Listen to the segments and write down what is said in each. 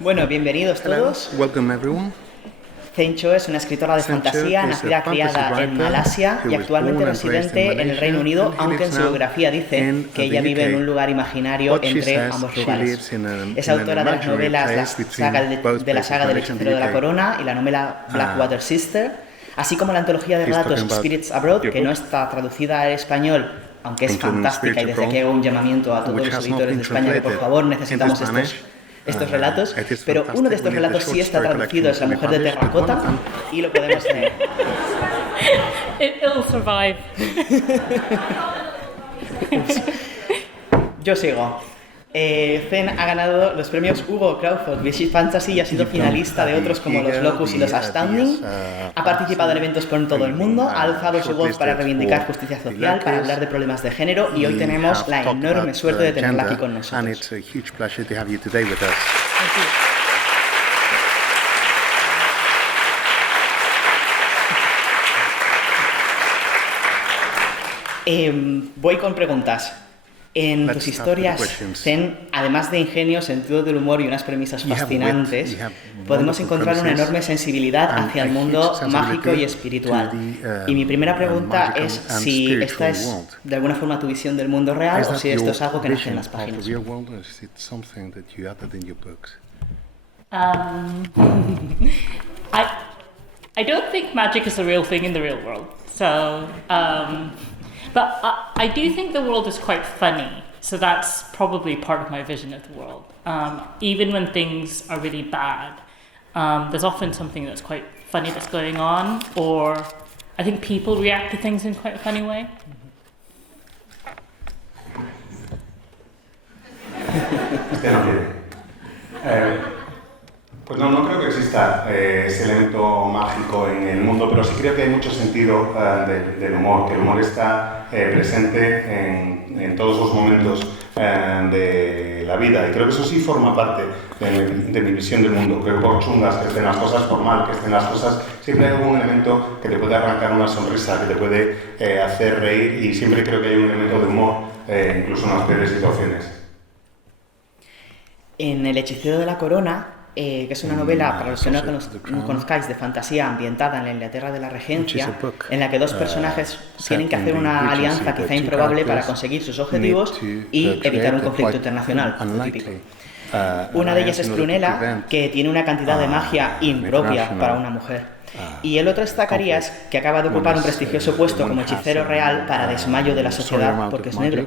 Bueno, bienvenidos todos. Welcome everyone. Zane Cho es una escritora de fantasía, nacida y criada en Malasia y actualmente residente en el Reino Unido, aunque en su biografía dice que ella vive en un lugar imaginario entre ambos lugares. Es autora de las novelas de la saga del Hechicero de la Corona y la novela Blackwater Sister, así como la antología de relatos Spirits Abroad, que no está traducida al español, aunque es fantástica, y desde aquí hago un llamamiento a todos los editores de España que por favor necesitamos estos relatos, pero uno de estos relatos sí está traducido, es La mujer de terracota, y lo podemos tener. It'll survive. Yo sigo. Zen ha ganado los premios Hugo, Crawford, British Fantasy y ha sido finalista de otros como los Locus y los Astounding. Ha participado en eventos por todo el mundo, ha alzado su voz para reivindicar justicia social, para hablar de problemas de género y hoy tenemos la enorme suerte de tenerla aquí con nosotros. Voy con preguntas. En tus historias, Zen, además de ingenio, sentido del humor y unas premisas fascinantes, podemos encontrar una enorme sensibilidad hacia el mundo mágico y espiritual. Y mi primera pregunta es si esta es de alguna forma tu visión del mundo real o si esto es algo que nace en las páginas. I don't think magic is a real thing in the real world. So, but I do think the world is quite funny, so that's probably part of my vision of the world. Even when things are really bad, there's often something that's quite funny that's going on, or I think people react to things in quite a funny way. Pues no creo que exista ese elemento mágico en el mundo, pero sí creo que hay mucho sentido del humor, que el humor está presente en todos los momentos de la vida, y creo que eso sí forma parte de mi visión del mundo. Creo que por chungas que estén las cosas, por mal que estén las cosas, siempre hay algún elemento que te puede arrancar una sonrisa, que te puede hacer reír, y siempre creo que hay un elemento de humor, incluso en las peores situaciones. En El Hechicero de la Corona, que es una novela, para los que no conozcáis, de fantasía ambientada en la Inglaterra de la Regencia, en la que dos personajes tienen que hacer una alianza quizá improbable para conseguir sus objetivos y evitar un conflicto internacional, típico. Una de ellas es Prunella, que tiene una cantidad de magia impropia para una mujer. Y el otro es Zacarías, que acaba de ocupar un prestigioso puesto como hechicero real para desmayo de la sociedad porque es negro.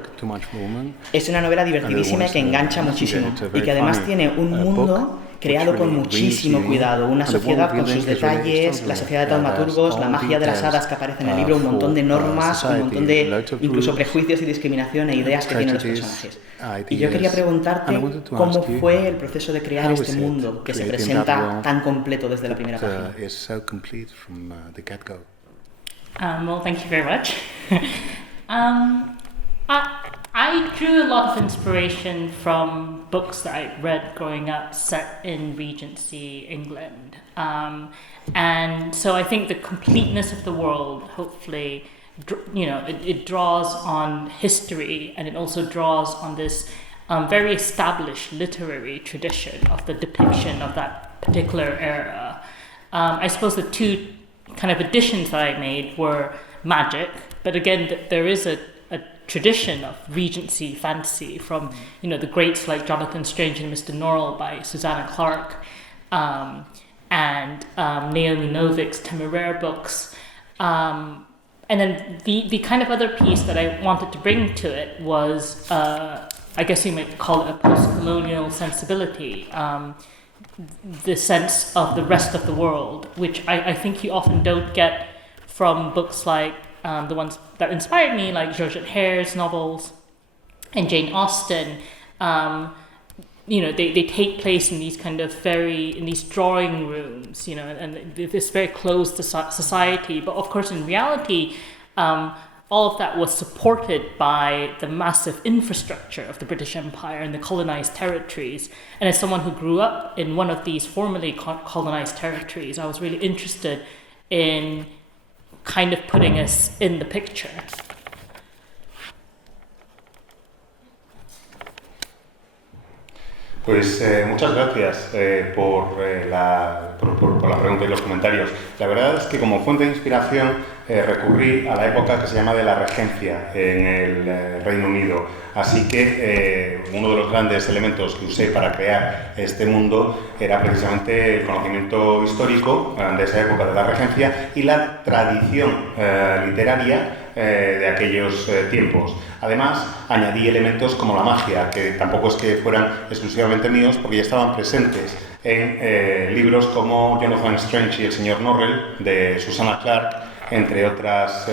Es una novela divertidísima que engancha muchísimo y que además tiene un mundo creado con muchísimo cuidado, una sociedad con sus detalles, la sociedad de taumaturgos, la magia de las hadas que aparece en el libro, un montón de normas, un montón de incluso prejuicios y discriminación e ideas que tienen los personajes. Y yo quería preguntarte cómo fue el proceso de crear este mundo que se presenta tan completo desde la primera página. Well, thank you very much. I drew a lot of inspiration from books that I read growing up set in Regency England. And so I think the completeness of the world, hopefully, it draws on history, and it also draws on this very established literary tradition of the depiction of that particular era. I suppose the two kind of additions that I made were magic, but again, there is a tradition of Regency fantasy from the greats like Jonathan Strange and Mr. Norrell by Susanna Clarke, and Naomi Novik's Temeraire books, and then the kind of other piece that I wanted to bring to it was I guess you might call it a post-colonial sensibility, the sense of the rest of the world, which I think you often don't get from books like the ones that inspired me, like Georgette Heye's novels and Jane Austen. They take place in these kind of in these drawing rooms, and this very closed society. But of course, in reality, all of that was supported by the massive infrastructure of the British Empire and the colonized territories. And as someone who grew up in one of these formerly colonized territories, I was really interested in kind of putting us in the picture. Pues muchas gracias por la pregunta y los comentarios. La verdad es que como fuente de inspiración recurrí a la época que se llama de la Regencia en el Reino Unido. Así que uno de los grandes elementos que usé para crear este mundo era precisamente el conocimiento histórico de esa época de la Regencia y la tradición literaria de aquellos tiempos. Además, añadí elementos como la magia, que tampoco es que fueran exclusivamente míos, porque ya estaban presentes en libros como Jonathan Strange y el señor Norrell, de Susanna Clarke, entre otras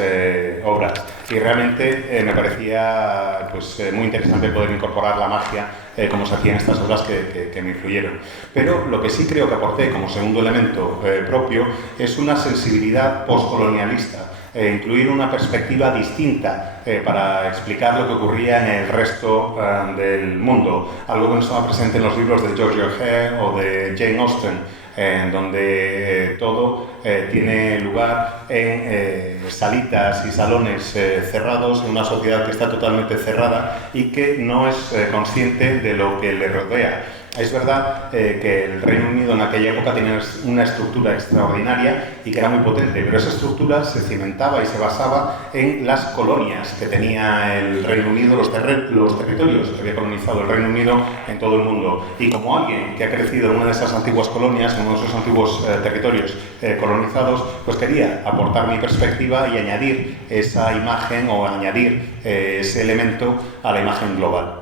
obras. Y realmente me parecía muy interesante poder incorporar la magia como se hacía en estas obras que me influyeron. Pero lo que sí creo que aporté como segundo elemento propio es una sensibilidad postcolonialista, incluir una perspectiva distinta para explicar lo que ocurría en el resto del mundo, algo que no estaba presente en los libros de George O'Hare o de Jane Austen, en donde todo tiene lugar en salitas y salones cerrados, en una sociedad que está totalmente cerrada y que no es consciente de lo que le rodea. Es verdad que el Reino Unido en aquella época tenía una estructura extraordinaria y que era muy potente, pero esa estructura se cimentaba y se basaba en las colonias que tenía el Reino Unido, los territorios que había colonizado el Reino Unido en todo el mundo. Y como alguien que ha crecido en una de esas antiguas colonias, en uno de esos antiguos territorios colonizados, pues quería aportar mi perspectiva y añadir esa imagen o añadir ese elemento a la imagen global.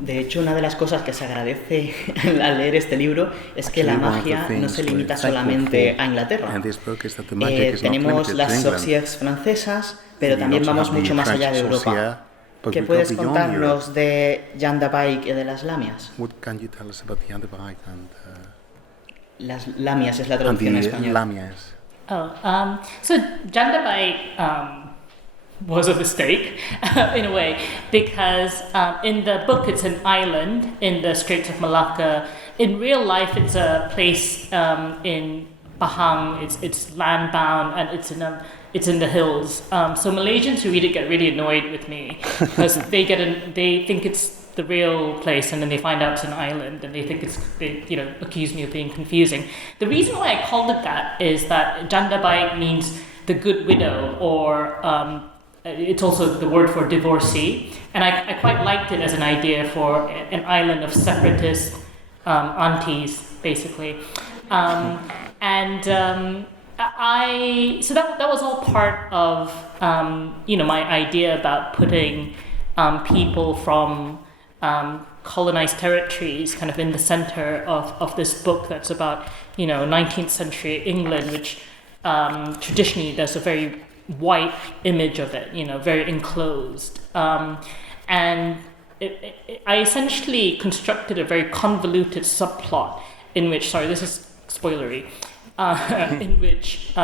De hecho, una de las cosas que se agradece al leer este libro es que la magia no se limita solamente a Inglaterra. Tenemos las sorcières francesas, pero también vamos mucho más allá de Europa. ¿Qué puedes contarnos de Jeanne d'Arc y de las lamias? Las lamias es la traducción en español. So Jeanne d'Arc was a mistake in a way, because in the book it's an island in the Straits of Malacca. In real life it's a place in Pahang. It's land bound and it's in the hills. So Malaysians who read it get really annoyed with me because they think it's the real place, and then they find out it's an island, and they think they accuse me of being confusing. The reason why I called it that is that Jeanne d'Arc means the good widow, or it's also the word for divorcee, and I quite liked it as an idea for an island of separatist aunties, basically. So that was all part of my idea about putting people from colonized territories kind of in the center of this book that's about 19th century England, which traditionally there's a very white image of it, very enclosed. And I essentially constructed a very convoluted subplot in which, sorry, this is spoilery, in which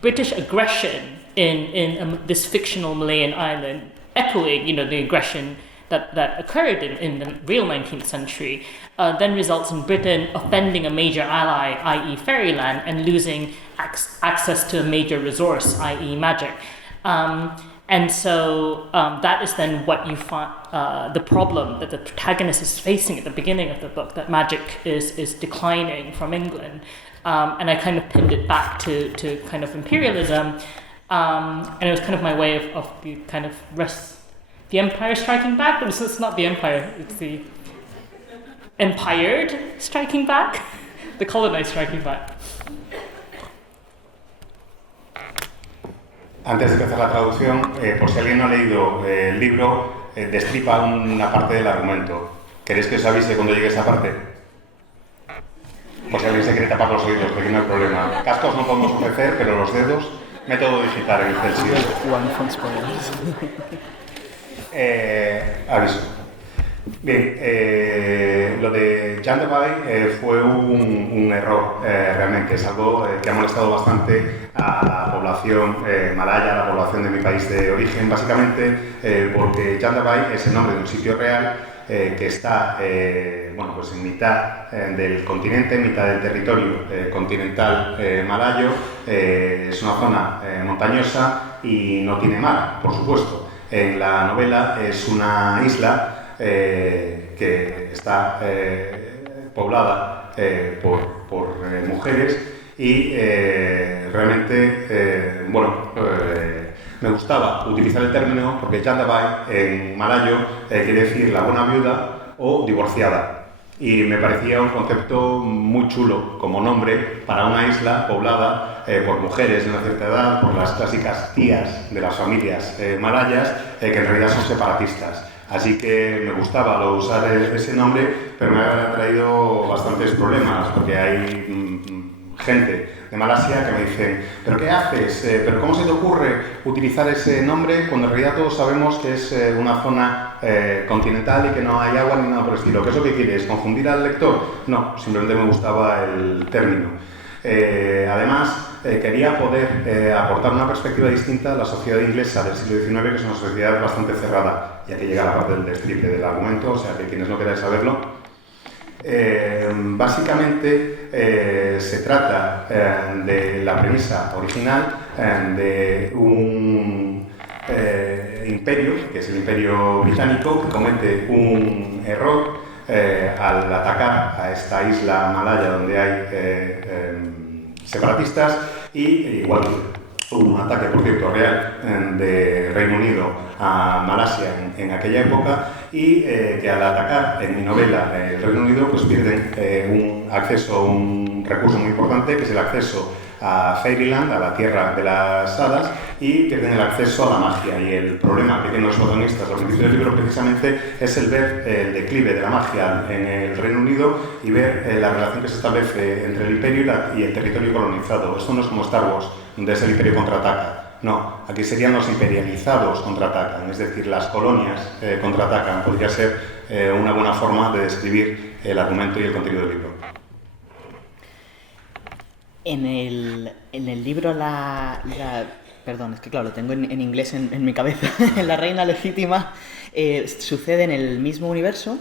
British aggression in this fictional Malayan island, echoing, the aggression that occurred in the real 19th century, then results in Britain offending a major ally, i.e. Fairyland, and losing access to a major resource, i.e. magic. And so that is then what you find, the problem that the protagonist is facing at the beginning of the book, that magic is declining from England. And I kind of pinned it back to kind of imperialism. And it was kind of my way of the kind of the empire striking back, but it's not the empire, it's the empired striking back, the colonized striking back. Antes de empezar la traducción, por si alguien no ha leído el libro, destripa una parte del argumento. ¿Queréis que os avise cuando llegue esa parte? Por si alguien se quiere tapar los oídos, porque no hay problema. Cascos no podemos ofrecer, pero los dedos, método digital en el Celsius. Aviso. Bien, lo de Jeanne d'Arc fue un error realmente, es algo que ha molestado bastante a la población malaya, a la población de mi país de origen, básicamente porque Jeanne d'Arc es el nombre de un sitio real que está en mitad del continente, en mitad del territorio continental malayo, es una zona montañosa y no tiene mar, por supuesto. En la novela es una isla que está poblada por mujeres y realmente, me gustaba utilizar el término porque Jandabai en malayo quiere decir la buena viuda o divorciada. Y me parecía un concepto muy chulo como nombre para una isla poblada por mujeres de una cierta edad, por las clásicas tías de las familias malayas, que en realidad son separatistas. Así que me gustaba usar ese nombre, pero me ha traído bastantes problemas, porque hay gente de Malasia que me dicen: ¿pero qué haces? ¿Pero cómo se te ocurre utilizar ese nombre cuando en realidad todos sabemos que es una zona continental y que no hay agua ni nada por el estilo? ¿Qué es lo que quieres? ¿Confundir al lector? No, simplemente me gustaba el término. Además, quería poder aportar una perspectiva distinta a la sociedad inglesa del siglo XIX, que es una sociedad bastante cerrada, y aquí llega la parte del destripe del argumento, o sea que quienes no queráis saberlo. Básicamente se trata de la premisa original de un imperio, que es el Imperio Británico, que comete un error al atacar a esta isla malaya donde hay separatistas, y igual un ataque, por cierto, real de Reino Unido a Malasia en aquella época, y que al atacar en mi novela el Reino Unido pues pierden un recurso muy importante, que es el acceso a Fairyland, a la tierra de las hadas, y pierden el acceso a la magia. Y el problema que tienen los protagonistas al principio del libro precisamente es el ver el declive de la magia en el Reino Unido y ver la relación que se establece entre el imperio y el territorio colonizado. Esto no es como Star Wars, donde es el imperio contraataca. No, aquí serían los imperializados contraatacan, es decir, las colonias contraatacan. Podría ser una buena forma de describir el argumento y el contenido del libro. En el libro perdón, es que claro, lo tengo en inglés en mi cabeza. La reina legítima sucede en el mismo universo,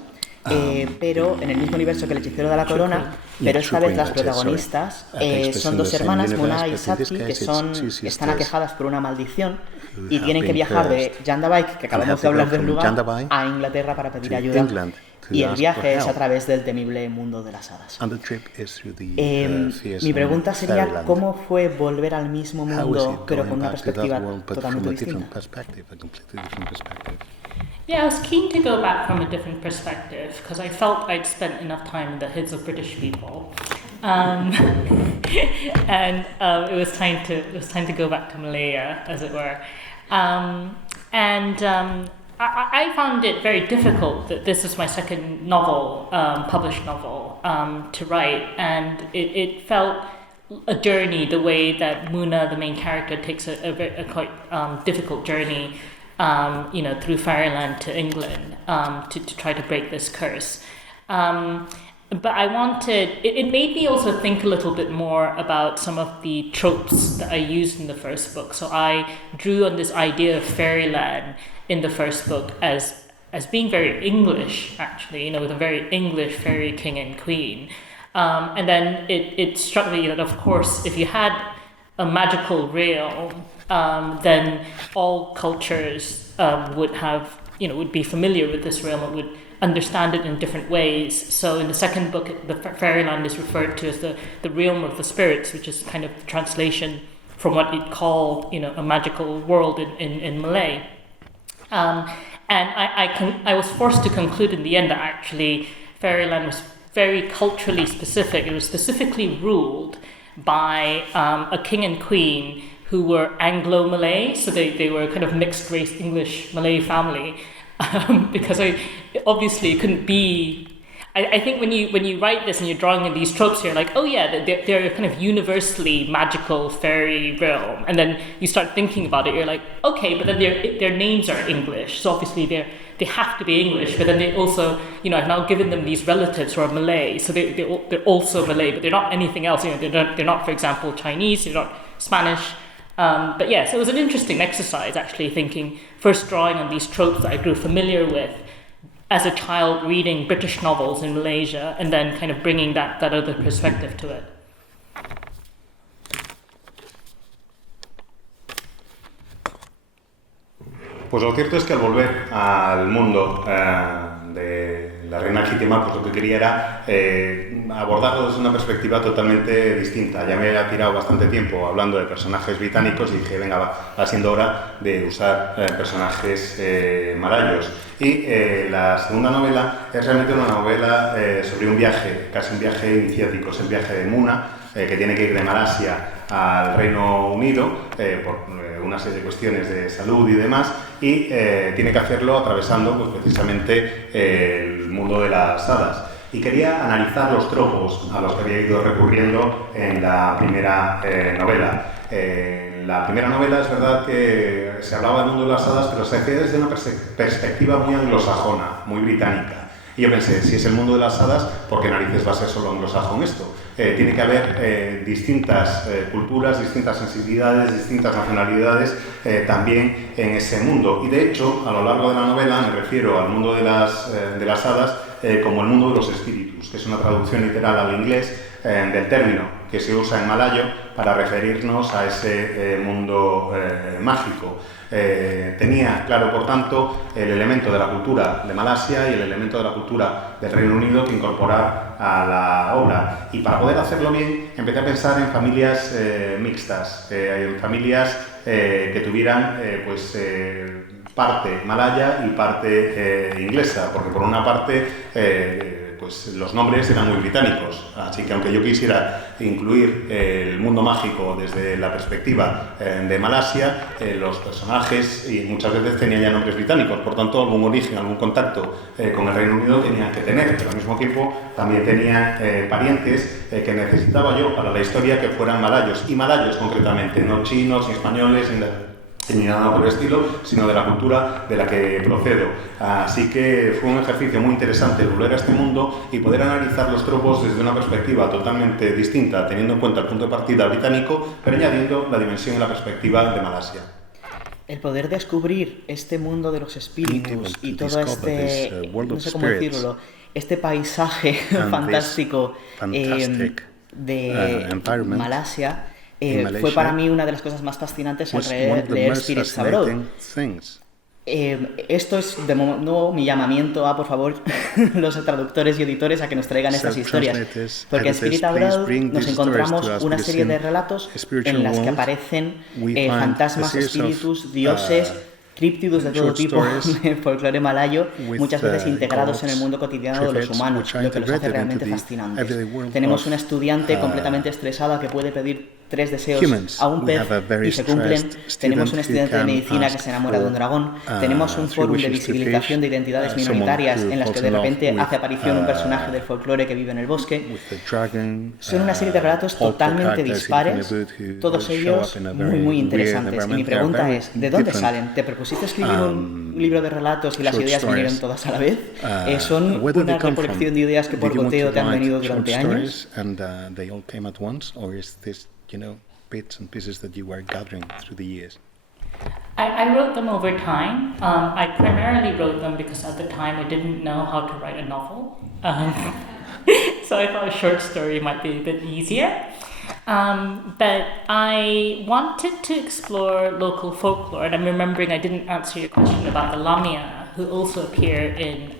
pero en el mismo universo que el hechicero de la corona, pero esta vez las protagonistas son dos hermanas, Muna y Sati, que están aquejadas por una maldición y tienen que viajar de Jandabai, que acabamos de hablar del lugar, a Inglaterra para pedir ayuda. Y el viaje es a través del temible mundo de las hadas. Mi pregunta sería, ¿cómo fue volver al mismo mundo, pero con una perspectiva totalmente distinta? Yeah, I was keen to go back from a different perspective because I felt I'd spent enough time in the heads of British people, and it was time to go back to Malaya, as it were, I found it very difficult that this is my second novel, published novel, to write, and it felt a journey the way that Muna, the main character, takes a quite difficult journey, through Fairyland to England, to try to break this curse. But I wanted, it made me also think a little bit more about some of the tropes that I used in the first book. So I drew on this idea of Fairyland in the first book as being very English, actually, with a very English fairy king and queen. And then it struck me that, of course, if you had a magical realm, then all cultures would be familiar with this realm and would understand it in different ways. So in the second book, the Fairyland is referred to as the realm of the spirits, which is kind of the translation from what you'd call, a magical world in Malay. And I was forced to conclude in the end that actually Fairyland was very culturally specific. It was specifically ruled by a king and queen who were Anglo-Malay, so they were kind of mixed race English-Malay family, because obviously it couldn't be. I think when you write this and you're drawing in these tropes, you're like, oh yeah, they're kind of universally magical fairy realm, and then you start thinking about it, you're like, okay, but then their names are English, so obviously they have to be English, but then they also, I've now given them these relatives who are Malay, so they're also Malay, but they're not anything else. They're not, for example, Chinese, they're not Spanish. But yeah, so it was an interesting exercise, actually, first drawing on these tropes that I grew familiar with as a child reading British novels in Malaysia, and then kind of bringing that other perspective to it. Pues lo cierto es que al volver al mundo de la reina legítima, pues lo que quería era abordarlo desde una perspectiva totalmente distinta. Ya me había tirado bastante tiempo hablando de personajes británicos y dije, venga, va siendo hora de usar personajes malayos. Y la segunda novela es realmente una novela sobre un viaje, casi un viaje iniciático, es el viaje de Muna, que tiene que ir de Malasia al Reino Unido por una serie de cuestiones de salud y demás, y tiene que hacerlo atravesando pues, precisamente el mundo de las hadas. Y quería analizar los tropos a los que había ido recurriendo en la primera novela. La primera novela es verdad que se hablaba del mundo de las hadas, pero se hacía desde una perspectiva muy anglosajona, muy británica. Y yo pensé, si es el mundo de las hadas, ¿por qué narices va a ser solo anglosajón esto? Tiene que haber distintas culturas, distintas sensibilidades, distintas nacionalidades también en ese mundo. Y de hecho, a lo largo de la novela me refiero al mundo de las hadas como el mundo de los espíritus, que es una traducción literal al inglés del término que se usa en malayo para referirnos a ese mundo mágico. Tenía claro, por tanto, el elemento de la cultura de Malasia y el elemento de la cultura del Reino Unido que incorporar a la obra. Y para poder hacerlo bien, empecé a pensar en familias mixtas, en familias que tuvieran parte malaya y parte inglesa, porque por una parte pues los nombres eran muy británicos, así que aunque yo quisiera incluir el mundo mágico desde la perspectiva de Malasia, los personajes y muchas veces tenían ya nombres británicos, por tanto algún origen, algún contacto con el Reino Unido tenían que tener, pero al mismo tiempo también tenían parientes que necesitaba yo para la historia que fueran malayos, y malayos concretamente, no chinos, ni españoles, ni nada por el estilo, sino de la cultura de la que procedo. Así que fue un ejercicio muy interesante volver a este mundo y poder analizar los tropos desde una perspectiva totalmente distinta, teniendo en cuenta el punto de partida británico, pero añadiendo la dimensión y la perspectiva de Malasia. El poder descubrir este mundo de los espíritus y todo este, no sé cómo decirlo, este paisaje fantástico de Malasia, fue para mí una de las cosas más fascinantes al leer Spirits Abroad. Esto es de nuevo mi llamamiento a, por favor, los traductores y editores a que nos traigan estas historias, porque en Spirits Abroad nos encontramos una serie de relatos en las que aparecen fantasmas, espíritus, dioses, críptidos de todo tipo de folclore malayo, muchas veces integrados en el mundo cotidiano de los humanos, lo que los hace realmente fascinantes. Tenemos una estudiante completamente estresada que puede pedir 3 deseos a un pez y se cumplen. Tenemos un estudiante de medicina que se enamora de un dragón. Tenemos un fórum de visibilización de identidades minoritarias en las que de repente hace aparición un personaje del folclore que vive en el bosque. Son una serie de relatos totalmente dispares, todos ellos muy interesantes. Y mi pregunta es, ¿de dónde salen? ¿Te propusiste escribir un libro de relatos y las ideas vinieron todas a la vez? ¿Son una recolección de ideas que por goteo te han venido durante años? Bits and pieces that you were gathering through the years? I wrote them over time. I primarily wrote them because at the time I didn't know how to write a novel. So I thought a short story might be a bit easier. But I wanted to explore local folklore, and I'm remembering I didn't answer your question about the Lamia, who also appear in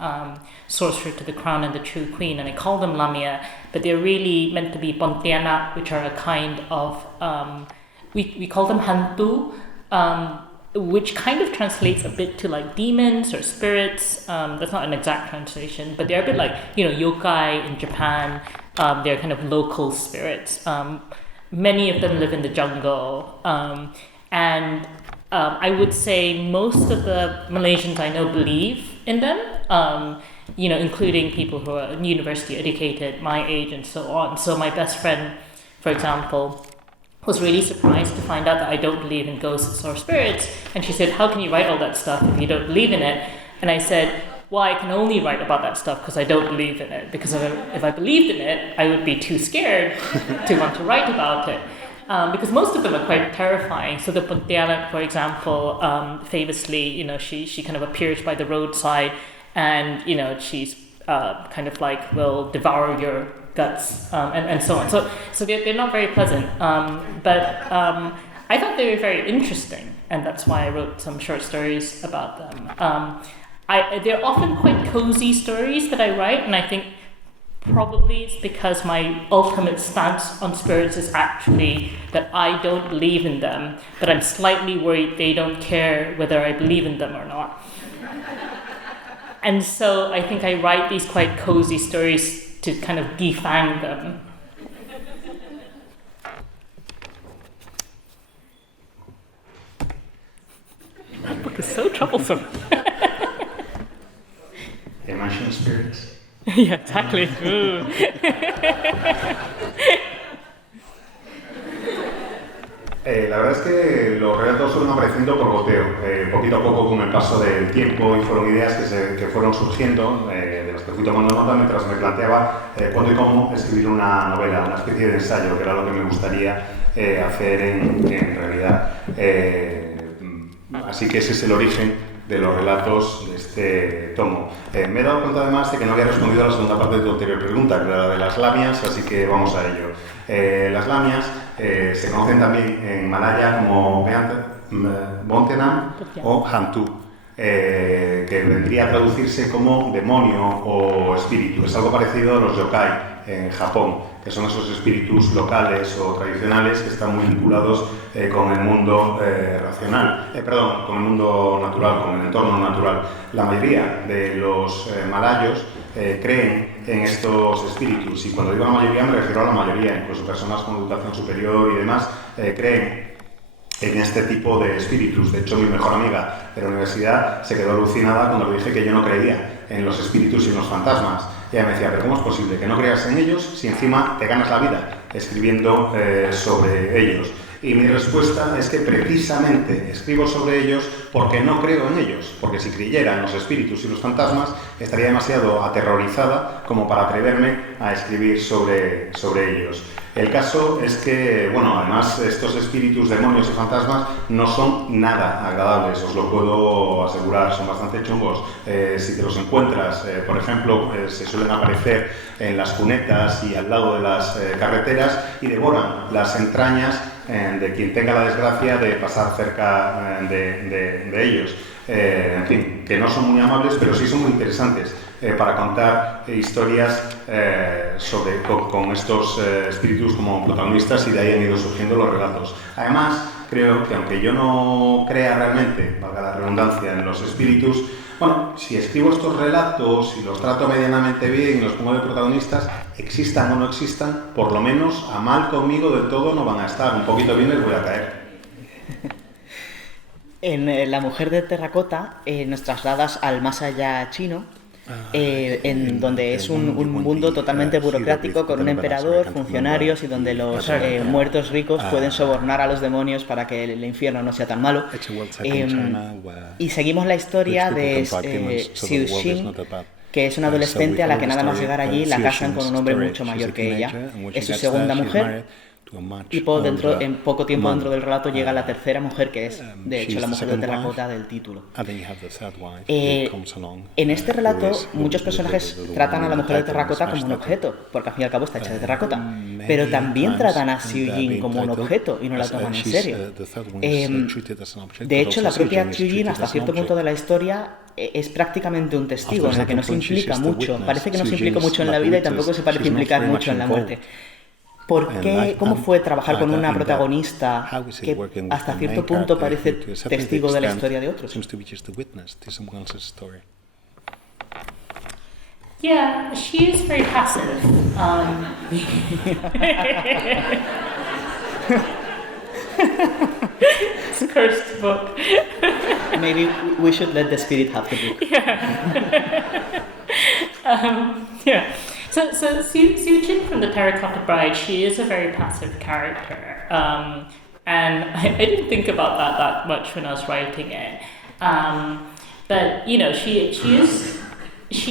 Sorcerer to the Crown and the True Queen, and I call them Lamia, but they're really meant to be Pontianak, which are a kind of, we call them Hantu, which kind of translates a bit to like demons or spirits. That's not an exact translation, but they're a bit like, yokai in Japan. They're kind of local spirits. Many of them live in the jungle, and I would say most of the Malaysians I know believe in them, including people who are university educated, my age, and so on. So my best friend, for example, was really surprised to find out that I don't believe in ghosts or spirits. And she said, how can you write all that stuff if you don't believe in it? And I said, well, I can only write about that stuff because I don't believe in it. Because if I believed in it, I would be too scared to want to write about it. Because most of them are quite terrifying. So the Pontianak, for example, famously, she kind of appears by the roadside, and she's kind of like will devour your guts and so on. So they're not very pleasant. But I thought they were very interesting, and that's why I wrote some short stories about them. they're often quite cozy stories that I write, and I think probably it's because my ultimate stance on spirits is actually that I don't believe in them, but I'm slightly worried they don't care whether I believe in them or not. And so I think I write these quite cozy stories to kind of defang them. That book is so troublesome. Mansion spirits. Yeah, exactly. La verdad es que los relatos fueron apareciendo por goteo, poquito a poco con el paso del tiempo, y fueron ideas que fueron surgiendo, de las que fui tomando nota mientras me planteaba cuándo y cómo escribir una novela, una especie de ensayo, que era lo que me gustaría hacer en realidad. Así que ese es el origen de los relatos de este tomo. Me he dado cuenta además de que no había respondido a la segunda parte de tu anterior pregunta, que era la de las lamias, así que vamos a ello. Las lamias se conocen también en malaya como Bontenam o Hantu, que vendría a traducirse como demonio o espíritu. Es algo parecido a los yokai en Japón, que son esos espíritus locales o tradicionales que están muy vinculados con el mundo con el mundo natural, con el entorno natural. La mayoría de los malayos creen en estos espíritus, y cuando digo la mayoría me refiero a la mayoría, incluso personas con educación superior y demás creen en este tipo de espíritus. De hecho, mi mejor amiga de la universidad se quedó alucinada cuando le dije que yo no creía en los espíritus y en los fantasmas. Y ella me decía, pero ¿cómo es posible que no creas en ellos si encima te ganas la vida escribiendo sobre ellos? Y mi respuesta es que precisamente escribo sobre ellos porque no creo en ellos, porque si creyera en los espíritus y los fantasmas estaría demasiado aterrorizada como para atreverme a escribir sobre ellos. El caso es que, bueno, además estos espíritus, demonios y fantasmas no son nada agradables, os lo puedo asegurar, son bastante chungos. Si te los encuentras, por ejemplo, se suelen aparecer en las cunetas y al lado de las carreteras y devoran las entrañas de quien tenga la desgracia de pasar cerca de ellos. En fin, que no son muy amables, pero sí son muy interesantes para contar historias con estos espíritus como protagonistas, y de ahí han ido surgiendo los relatos. Además, creo que aunque yo no crea realmente, valga la redundancia, en los espíritus, bueno, si escribo estos relatos y los trato medianamente bien y los pongo de protagonistas, existan o no existan, por lo menos a mal conmigo del todo no van a estar. Un poquito bien les voy a caer. En La mujer de terracota nos trasladas al más allá chino, en donde es un mundo totalmente burocrático, con un emperador, funcionarios, y donde los muertos ricos pueden sobornar a los demonios para que el infierno no sea tan malo. Y seguimos la historia de Xiu Xin, que es una adolescente a la que nada más llegar allí la casan con un hombre mucho mayor que ella. Es su segunda mujer. Y en poco tiempo dentro del relato llega la tercera mujer, que es, de hecho, la mujer de terracota del título. En este relato, muchos personajes tratan a la mujer de terracota como un objeto, porque al fin y al cabo está hecha de terracota, pero también tratan a Xiu Jin como un objeto y no la toman en serio. De hecho, la propia Xiu Jin, hasta cierto punto de la historia, es prácticamente un testigo en la que no se implica mucho. Parece que no se implica mucho en la vida y tampoco se parece implicar mucho en la muerte. ¿Cómo fue trabajar con una protagonista que hasta cierto punto parece testigo de la historia de otros? Yeah, she is very passive. It's a cursed book. Maybe we should let the spirit have the book. Yeah. So Xiu Jin from the Terracotta Bride, she is a very passive character, and I didn't think about that much when I was writing it. But you know, she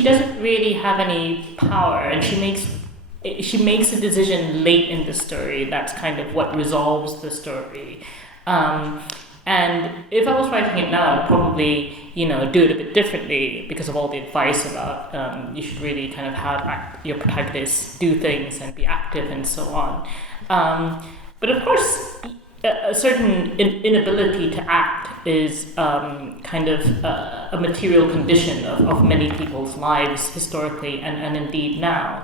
doesn't really have any power, and she makes a decision late in the story. That's kind of what resolves the story. And if I was writing it now, I'd probably, do it a bit differently because of all the advice about you should really kind of have your protagonists do things and be active and so on. But of course, a certain inability to act is kind of a material condition of many people's lives historically and indeed now.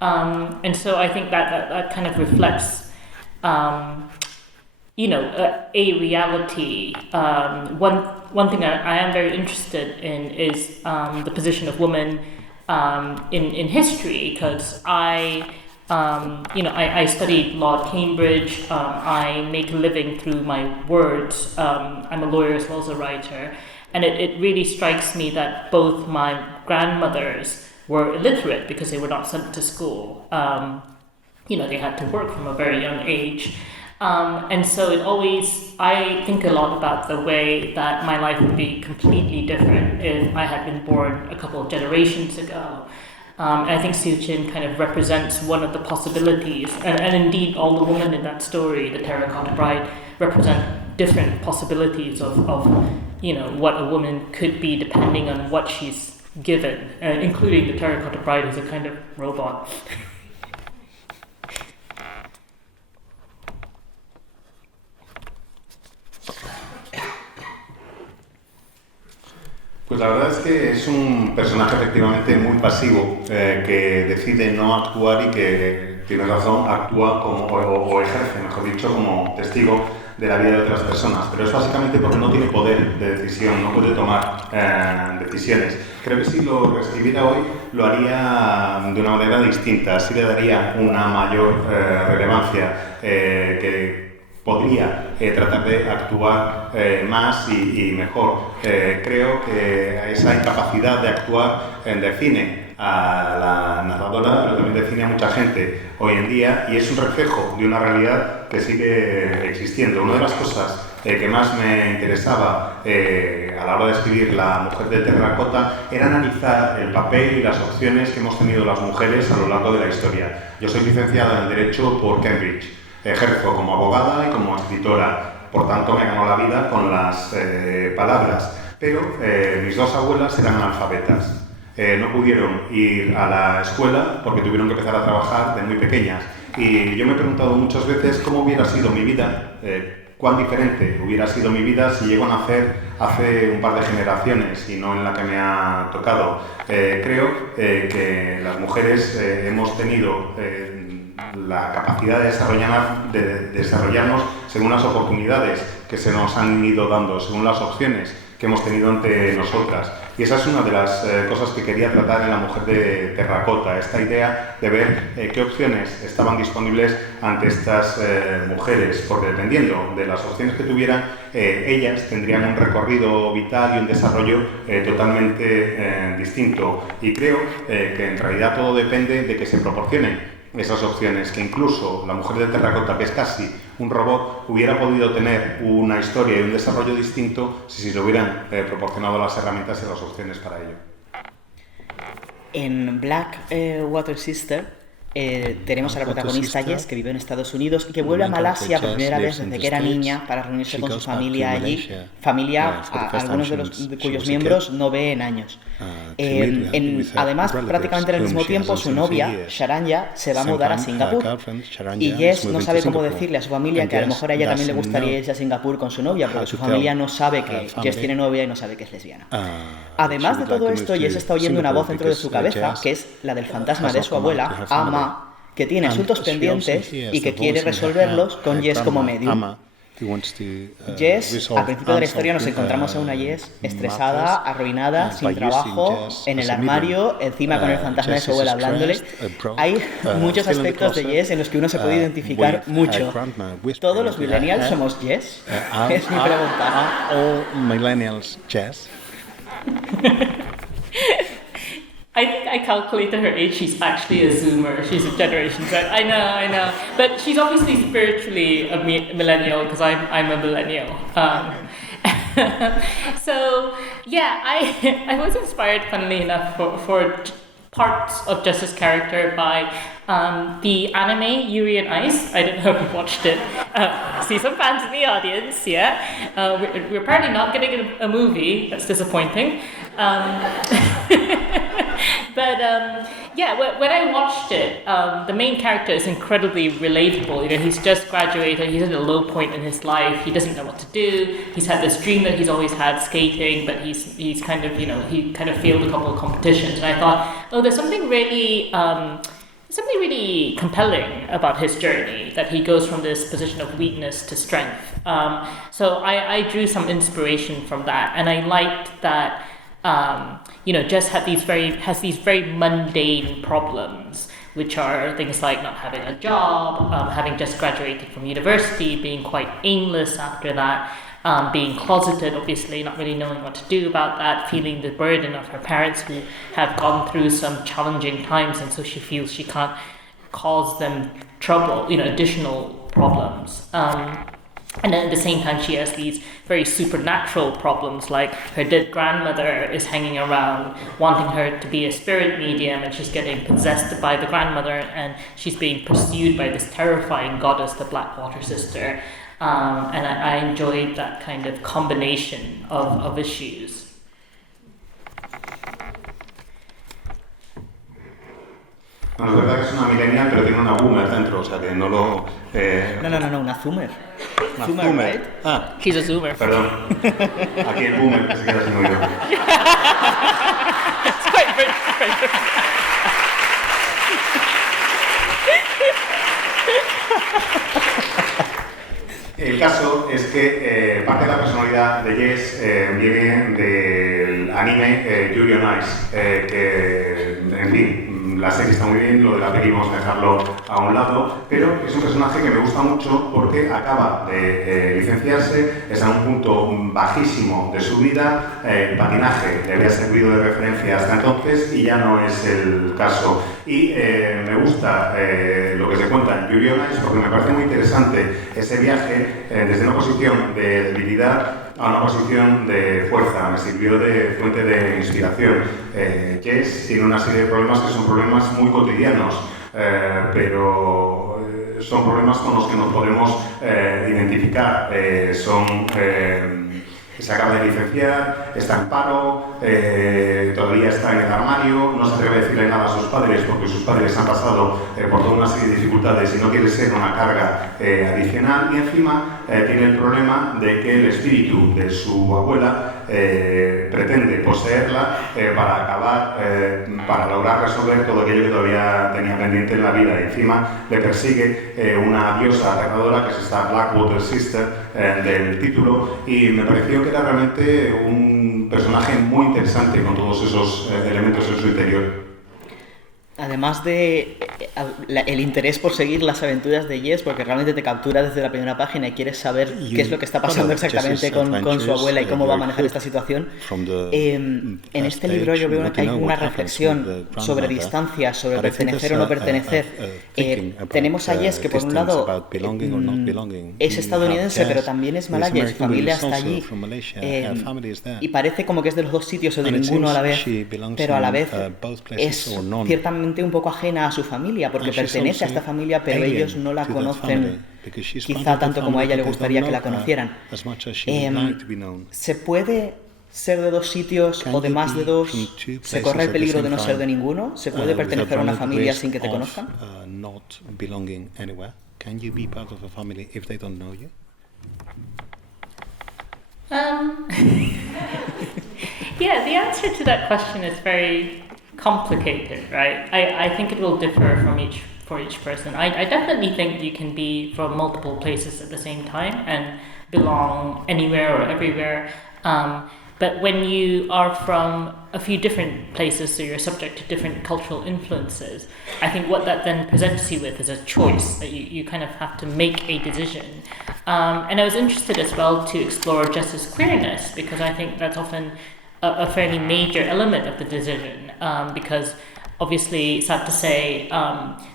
And so I think that kind of reflects, a reality. One thing I am very interested in is the position of women in history, because I studied law at Cambridge. I make a living through my words. I'm a lawyer as well as a writer. And it really strikes me that both my grandmothers were illiterate because they were not sent to school. They had to work from a very young age. And so I think a lot about the way that my life would be completely different if I had been born a couple of generations ago. And I think Siu Chin kind of represents one of the possibilities, and indeed all the women in that story, the Terracotta Bride, represent different possibilities of what a woman could be depending on what she's given, including the Terracotta Bride as a kind of robot. Pues la verdad es que es un personaje efectivamente muy pasivo, que decide no actuar y que, tiene razón, actúa o ejerce, mejor dicho, como testigo de la vida de otras personas, pero es básicamente porque no tiene poder de decisión, no puede tomar decisiones. Creo que si lo reescribiera hoy lo haría de una manera distinta, sí le daría una mayor relevancia, que podría tratar de actuar más y mejor. Creo que esa incapacidad de actuar define a la narradora, pero también define a mucha gente hoy en día, y es un reflejo de una realidad que sigue existiendo. Una de las cosas que más me interesaba a la hora de escribir La mujer de terracota era analizar el papel y las opciones que hemos tenido las mujeres a lo largo de la historia. Yo soy licenciada en Derecho por Cambridge. Ejerzo como abogada y como escritora, por tanto me ganó la vida con las palabras, pero mis dos abuelas eran analfabetas. No pudieron ir a la escuela porque tuvieron que empezar a trabajar de muy pequeñas, y yo me he preguntado muchas veces cómo hubiera sido mi vida, cuán diferente hubiera sido mi vida si llego a nacer hace un par de generaciones y no en la que me ha tocado. Creo que las mujeres hemos tenido la capacidad de desarrollarnos según las oportunidades que se nos han ido dando, según las opciones que hemos tenido ante nosotras. Y esa es una de las cosas que quería tratar en La mujer de terracota, esta idea de ver qué opciones estaban disponibles ante estas mujeres, porque dependiendo de las opciones que tuvieran, ellas tendrían un recorrido vital y un desarrollo totalmente distinto. Y creo que en realidad todo depende de que se proporcionen esas opciones, que incluso La mujer de terracota, que es casi un robot, hubiera podido tener una historia y un desarrollo distinto si se le hubieran proporcionado las herramientas y las opciones para ello. En Black Water Sister tenemos a la protagonista Jess, que vive en Estados Unidos y que vuelve a Malasia por primera vez desde que era niña para reunirse con su familia allí, familia algunos de cuyos miembros no ve en años. Además, prácticamente en el mismo tiempo, su novia, Sharanya, se va a mudar a Singapur, y Jess no sabe cómo decirle a su familia que a lo mejor a ella también le gustaría irse a Singapur con su novia, porque su familia no sabe que Jess tiene novia y no sabe que es lesbiana. Además de todo esto, Jess está oyendo una voz dentro de su cabeza, que es la del fantasma de su abuela, Ama, que tiene asuntos pendientes y que quiere resolverlos con Jess como medium. Jess, al principio de la historia nos encontramos a una Jess estresada, arruinada, sin trabajo, en el armario, encima con el fantasma de su abuela hablándole. Hay muchos aspectos de Jess en los que uno se puede identificar mucho. ¿Todos los millennials somos Jess? Es mi pregunta. All millennials Jess? I think I calculated her age. She's actually a Zoomer. She's a Generation Z. I know. But she's obviously spiritually a millennial because I'm a millennial. So yeah, I was inspired, funnily enough, for parts of Jess's character by the anime Yuri on Ice. I don't know if you've watched it. See some fans in the audience, yeah. We're apparently not getting a movie. That's disappointing. But when I watched it, the main character is incredibly relatable. You know, he's just graduated. He's at a low point in his life. He doesn't know what to do. He's had this dream that he's always had, skating, but he's kind of, you know, he kind of failed a couple of competitions. And I thought, oh, there's something really compelling about his journey, that he goes from this position of weakness to strength. So I drew some inspiration from that, and I liked that. Jess has these very mundane problems, which are things like not having a job, having just graduated from university, being quite aimless after that, being closeted, obviously, not really knowing what to do about that, feeling the burden of her parents who have gone through some challenging times, and so she feels she can't cause them trouble, additional problems. And then at the same time, she has these very supernatural problems, like her dead grandmother is hanging around, wanting her to be a spirit medium, and she's getting possessed by the grandmother, and she's being pursued by this terrifying goddess, the Blackwater Sister. And I enjoyed that kind of combination of issues. No, es verdad que es una millennial, pero tiene una boomer dentro, o sea que no lo... No, una zoomer. Una zoomer. Right? Ah, He's a zoomer. perdón. Aquí el boomer que se queda sin oído. It's quite British. El caso es que parte de la personalidad de Jess viene del anime Yuri on Ice, que, en fin, la serie está muy bien, lo de la peli vamos a dejarlo a un lado, pero es un personaje que me gusta mucho porque acaba de licenciarse, está en un punto bajísimo de su vida, el patinaje le había servido de referencia hasta entonces y ya no es el caso. Y me gusta lo que se cuenta en Yuri on Ice porque me parece muy interesante ese viaje desde una posición de debilidad a una posición de fuerza, me sirvió de fuente de inspiración. Jess tiene una serie de problemas que son problemas muy cotidianos, pero son problemas con los que nos podemos identificar. Se acaba de licenciar, está en paro, todavía está en el armario, no se atreve a decirle nada a sus padres porque sus padres han pasado por toda una serie de dificultades y no quiere ser una carga adicional, y encima tiene el problema de que el espíritu de su abuela pretende poseerla para acabar, para lograr resolver todo aquello que todavía tenía pendiente en la vida, y encima le persigue una diosa atacadora que es esta Blackwater Sister del título, y me pareció que era realmente un personaje muy interesante con todos esos elementos en su interior. Además de el interés por seguir las aventuras de Jess, porque realmente te captura desde la primera página y quieres saber qué es lo que está pasando exactamente con su abuela y cómo va a manejar esta situación. En este libro yo veo que hay una reflexión sobre distancias, sobre pertenecer o no pertenecer. Tenemos a Jess, que por un lado es estadounidense, pero también es malaya, y su familia está allí. Y parece como que es de los dos sitios o de ninguno a la vez, pero a la vez es ciertamente un poco ajena a su familia, porque pertenece a esta familia, pero ellos no la conocen quizá tanto como a ella le gustaría que la conocieran. ¿Se puede ser de dos sitios o de más de dos? ¿Se corre el peligro de no ser de ninguno? ¿Se puede pertenecer a una familia sin que te conozcan? Yeah, the answer to that question is very complicated, right? I think it will differ for each person. I definitely think you can be from multiple places at the same time and belong anywhere or everywhere. But when you are from a few different places, so you're subject to different cultural influences, I think what that then presents you with is a choice that you kind of have to make a decision. And I was interested as well to explore Jess's queerness, because I think that's often a fairly major element of the decision, because obviously, sad to say,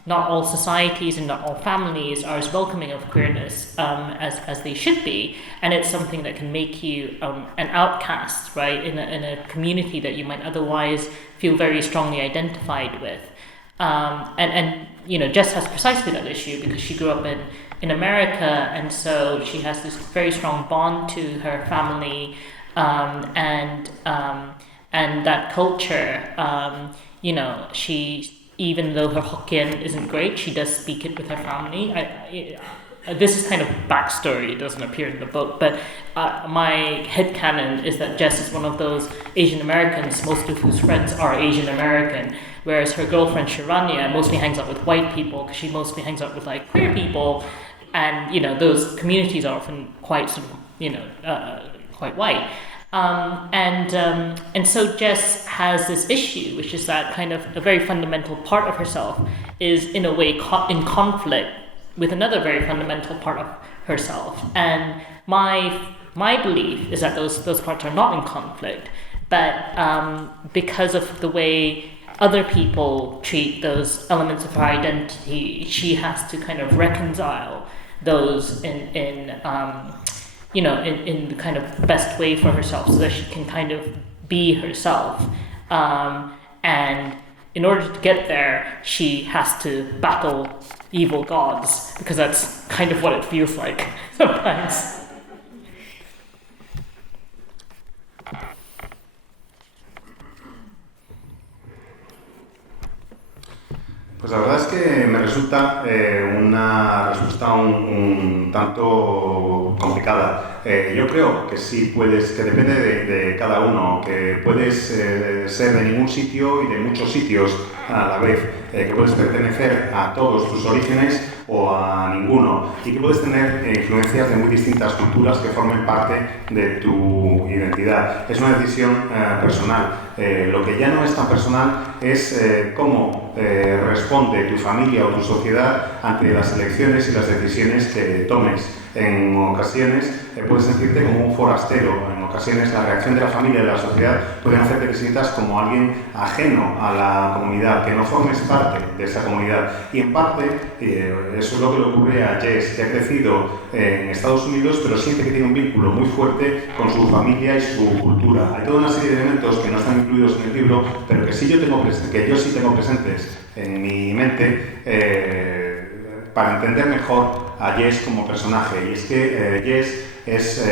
not all societies and not all families are as welcoming of queerness as they should be, and it's something that can make you an outcast, right, in a community that you might otherwise feel very strongly identified with. And Jess has precisely that issue because she grew up in America, and so she has this very strong bond to her family, and that culture. even though her Hokkien isn't great, she does speak it with her family. This is kind of backstory, it doesn't appear in the book, but my headcanon is that Jess is one of those Asian Americans, most of whose friends are Asian American, whereas her girlfriend Sharanya mostly hangs out with white people, because she mostly hangs out with like queer people, and those communities are often quite sort of, quite white. And so Jess has this issue, which is that kind of a very fundamental part of herself is in a way in conflict with another very fundamental part of herself. And my belief is that those parts are not in conflict, but because of the way other people treat those elements of her identity, she has to kind of reconcile those in the kind of best way for herself, so that she can kind of be herself. And in order to get there, she has to battle evil gods, because that's kind of what it feels like sometimes. Pues la verdad es que me resulta una respuesta un tanto complicada. Yo creo que sí que depende de cada uno, que puedes ser de ningún sitio y de muchos sitios a la vez, que puedes pertenecer a todos tus orígenes o a ninguno, y que puedes tener influencias de muy distintas culturas que formen parte de tu identidad. Es una decisión personal. Lo que ya no es tan personal es cómo responde tu familia o tu sociedad ante las elecciones y las decisiones que tomes. En ocasiones puedes sentirte como un forastero, en ocasiones la reacción de la familia y de la sociedad pueden hacerte que sientas como alguien ajeno a la comunidad, que no formes parte de esa comunidad. Y en parte eso es lo que le ocurre a Jess, que ha crecido en Estados Unidos, pero siente que tiene un vínculo muy fuerte con su familia y su cultura. Hay toda una serie de elementos que no están incluidos en el libro, pero que yo sí tengo presentes en mi mente, para entender mejor a Jess como personaje. Y es que Jess es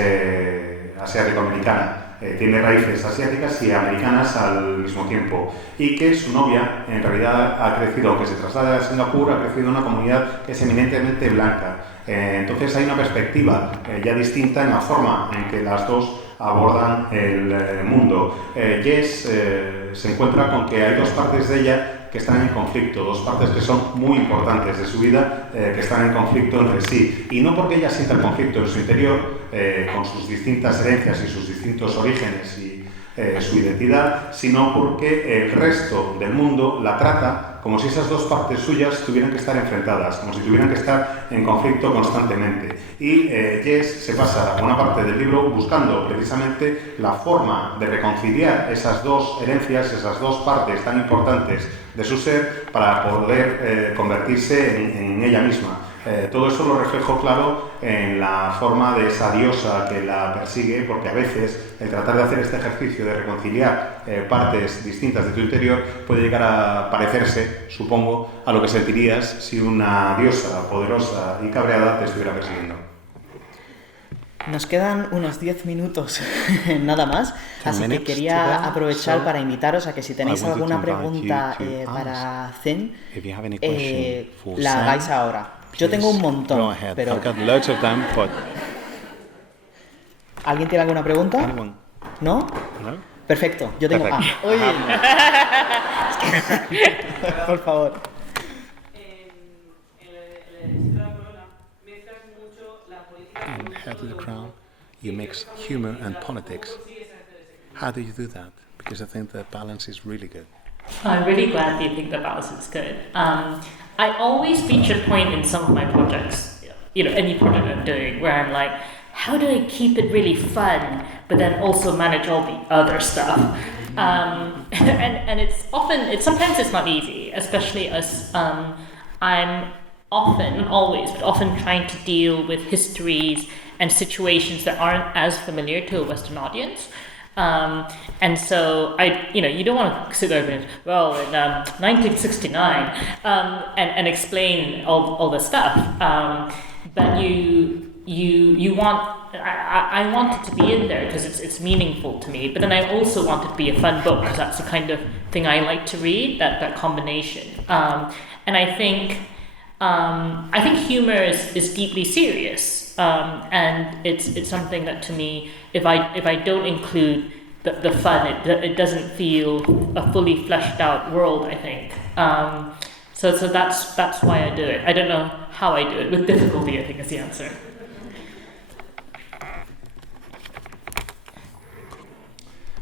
asiático-americana, tiene raíces asiáticas y americanas al mismo tiempo, y que su novia en realidad ha crecido, aunque se traslada a Singapur, ha crecido en una comunidad que es eminentemente blanca. Entonces hay una perspectiva ya distinta en la forma en que las dos abordan el mundo. Jess se encuentra con que hay dos partes de ella que están en conflicto, dos partes que son muy importantes de su vida, que están en conflicto entre sí. Y no porque ella sienta el conflicto en su interior, con sus distintas herencias y sus distintos orígenes y su identidad, sino porque el resto del mundo la trata como si esas dos partes suyas tuvieran que estar enfrentadas, como si tuvieran que estar en conflicto constantemente. Y Jess se pasa una parte del libro buscando precisamente la forma de reconciliar esas dos herencias, esas dos partes tan importantes de su ser, para poder convertirse en ella misma. Todo eso lo reflejo claro en la forma de esa diosa que la persigue, porque a veces el tratar de hacer este ejercicio de reconciliar partes distintas de tu interior puede llegar a parecerse, supongo, a lo que sentirías si una diosa poderosa y cabreada te estuviera persiguiendo. Nos quedan unos 10 minutos nada más, así que quería aprovechar para invitaros a que si tenéis alguna pregunta para Zen, la hagáis ahora. Yo tengo un montón, pero... ¿Alguien tiene alguna pregunta? ¿No? Perfecto, yo tengo... Oye. Por favor. In Head to the Crown, you mix humor and politics. How do you do that? Because I think the balance is really good. I'm really glad you think the balance is good. I always reach a point in some of my projects, any project I'm doing, where I'm like, how do I keep it really fun, but then also manage all the other stuff? And sometimes it's not easy, especially as I'm often trying to deal with histories and situations that aren't as familiar to a Western audience. And so you don't want to sit there and, well, in 1969, and explain all the stuff. But you want I want it to be in there because it's meaningful to me, but then I also want it to be a fun book because that's the kind of thing I like to read, that combination. And I think humor is deeply serious, and it's something that to me, if I don't include the fun, it doesn't feel a fully fleshed out world, I think. So that's why I do it. I don't know how I do it. With difficulty, I think is the answer.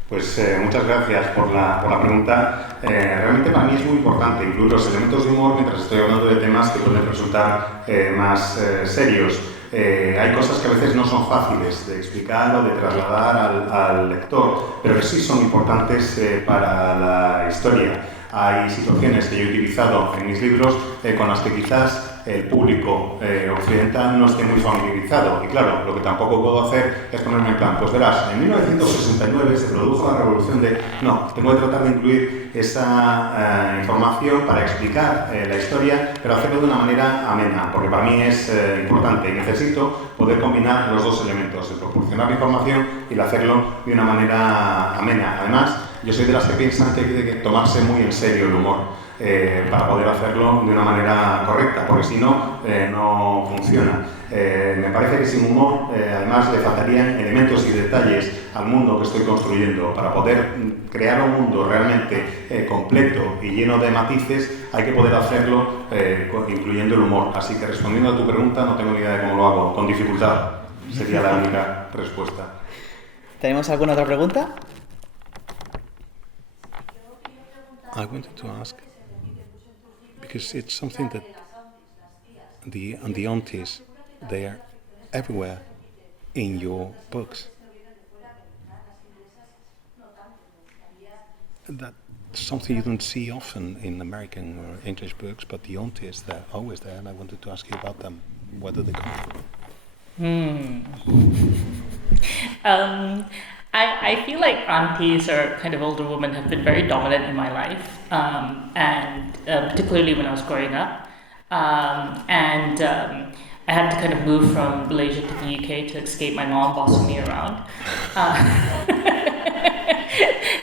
Pues muchas gracias por la pregunta. Realmente para mí es muy importante incluir los elementos de humor mientras estoy hablando de temas que pueden resultar más serios. Hay cosas que a veces no son fáciles de explicar o de trasladar al lector, pero que sí son importantes para la historia. Hay situaciones que yo he utilizado en mis libros con las que quizás el público occidental no esté muy familiarizado. Y claro, lo que tampoco puedo hacer es ponerme en plan, pues verás, en 1969 se produjo la revolución de... No, tengo que tratar de incluir esa información para explicar la historia, pero hacerlo de una manera amena, porque para mí es importante y necesito poder combinar los dos elementos, el proporcionar la información y el hacerlo de una manera amena. Además, yo soy de las que piensan que hay que tomarse muy en serio el humor para poder hacerlo de una manera correcta, porque si no, no funciona. Me parece que sin humor, además, le faltarían elementos y detalles al mundo que estoy construyendo. Para poder crear un mundo realmente completo y lleno de matices, hay que poder hacerlo incluyendo el humor. Así que respondiendo a tu pregunta, no tengo ni idea de cómo lo hago, con dificultad. Sería la única respuesta. ¿Tenemos alguna otra pregunta? I wanted to ask, because it's something that the aunties, they are everywhere in your books. That's something you don't see often in American or English books, but the aunties, they're always there, and I wanted to ask you about them. Where do they come from? I feel like aunties or kind of older women have been very dominant in my life, and particularly when I was growing up. I had to kind of move from Malaysia to the UK to escape my mom bossing me around.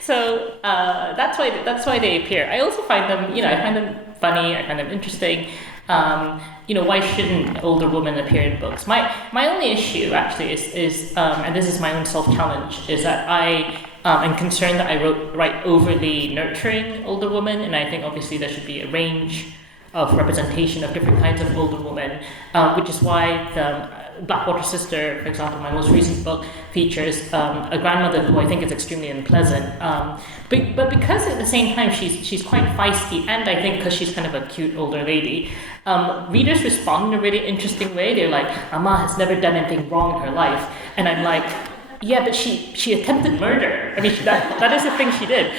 So that's why they appear. I also find them, I find them funny. I find them interesting. Why shouldn't older women appear in books? My only issue actually is and this is my own self-challenge, is that I am concerned that I write overly nurturing older women, and I think obviously there should be a range of representation of different kinds of older women, which is why the Blackwater Sister, for example, my most recent book, features a grandmother who I think is extremely unpleasant. But because at the same time she's quite feisty, and I think because she's kind of a cute older lady, readers respond in a really interesting way. They're like, Amma has never done anything wrong in her life. And I'm like, yeah, but she attempted murder. I mean, that is the thing she did.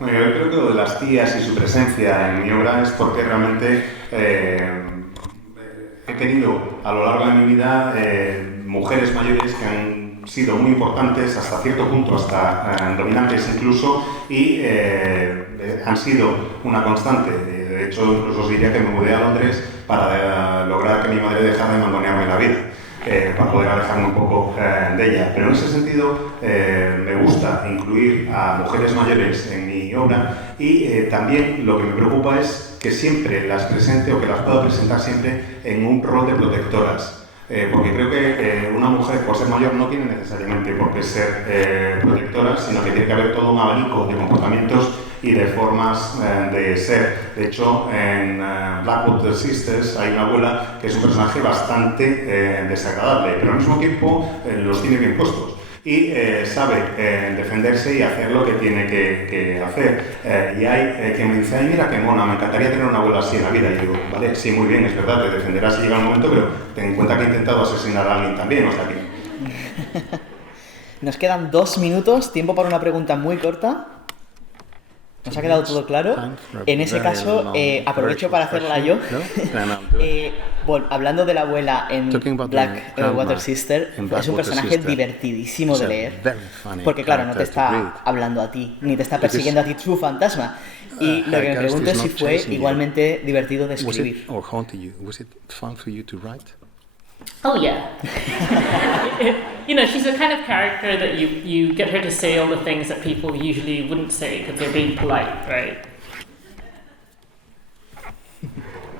Bueno, yo creo que lo de las tías y su presencia en mi obra es porque realmente he tenido a lo largo de mi vida mujeres mayores que han sido muy importantes hasta cierto punto, hasta dominantes incluso, y han sido una constante. De hecho, incluso os diría que me mudé a Londres para lograr que mi madre dejara de mangonearme la vida. Para poder alejarme un poco de ella. Pero en ese sentido me gusta incluir a mujeres mayores en mi obra, y también lo que me preocupa es que siempre las presente, o que las pueda presentar siempre en un rol de protectoras. Porque creo que una mujer, por ser mayor, no tiene necesariamente por qué ser protectora, sino que tiene que haber todo un abanico de comportamientos y de formas de ser. De hecho, en Blackwater Sisters hay una abuela que es un personaje bastante desagradable, pero al mismo tiempo los tiene bien puestos y sabe defenderse y hacer lo que tiene que hacer. Y hay quien me dice, ay, mira qué mona, me encantaría tener una abuela así en la vida. Y digo, vale, sí, muy bien, es verdad, te defenderás si llega un momento, pero ten en cuenta que he intentado asesinar a alguien también, o sea que... Nos quedan 2 minutos, tiempo para una pregunta muy corta. ¿Nos ha quedado todo claro? En ese caso, aprovecho para hacerla yo. Bueno, hablando de la abuela en Blackwater Sister, es un personaje divertidísimo de leer. Porque claro, no te está hablando a ti, ni te está persiguiendo a ti su fantasma. Y lo que me pregunto es si fue igualmente divertido de escribir. Or haunted you? Was it fun for you to write? Oh yeah. You know, she's a kind of character that you get her to say all the things that people usually wouldn't say because they're being polite, right?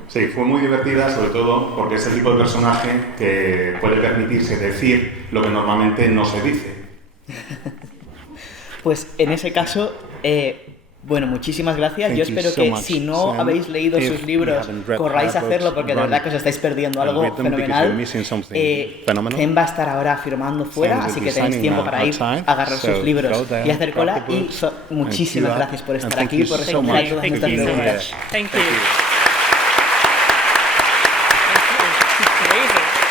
Sí, fue muy divertida, sobre todo porque es el tipo de personaje que puede permitirse decir lo que normalmente no se dice. Pues en ese caso, bueno, muchísimas gracias. Thank Yo you espero so que much, si no Sam. habéis leído If sus you libros, haven't read corráis a her hacerlo books, porque de run verdad que os estáis perdiendo and algo read them because fenomenal. you're missing something phenomenal. Zen va a estar ahora firmando fuera, Sam will así be que tenéis signing tiempo now para ir outside, a agarrar so sus libros go there, y hacer cola. grab the Y books, muchísimas and queue up, gracias por and estar thank aquí, you por so responder a much todas for nuestras being preguntas. here. Thank you.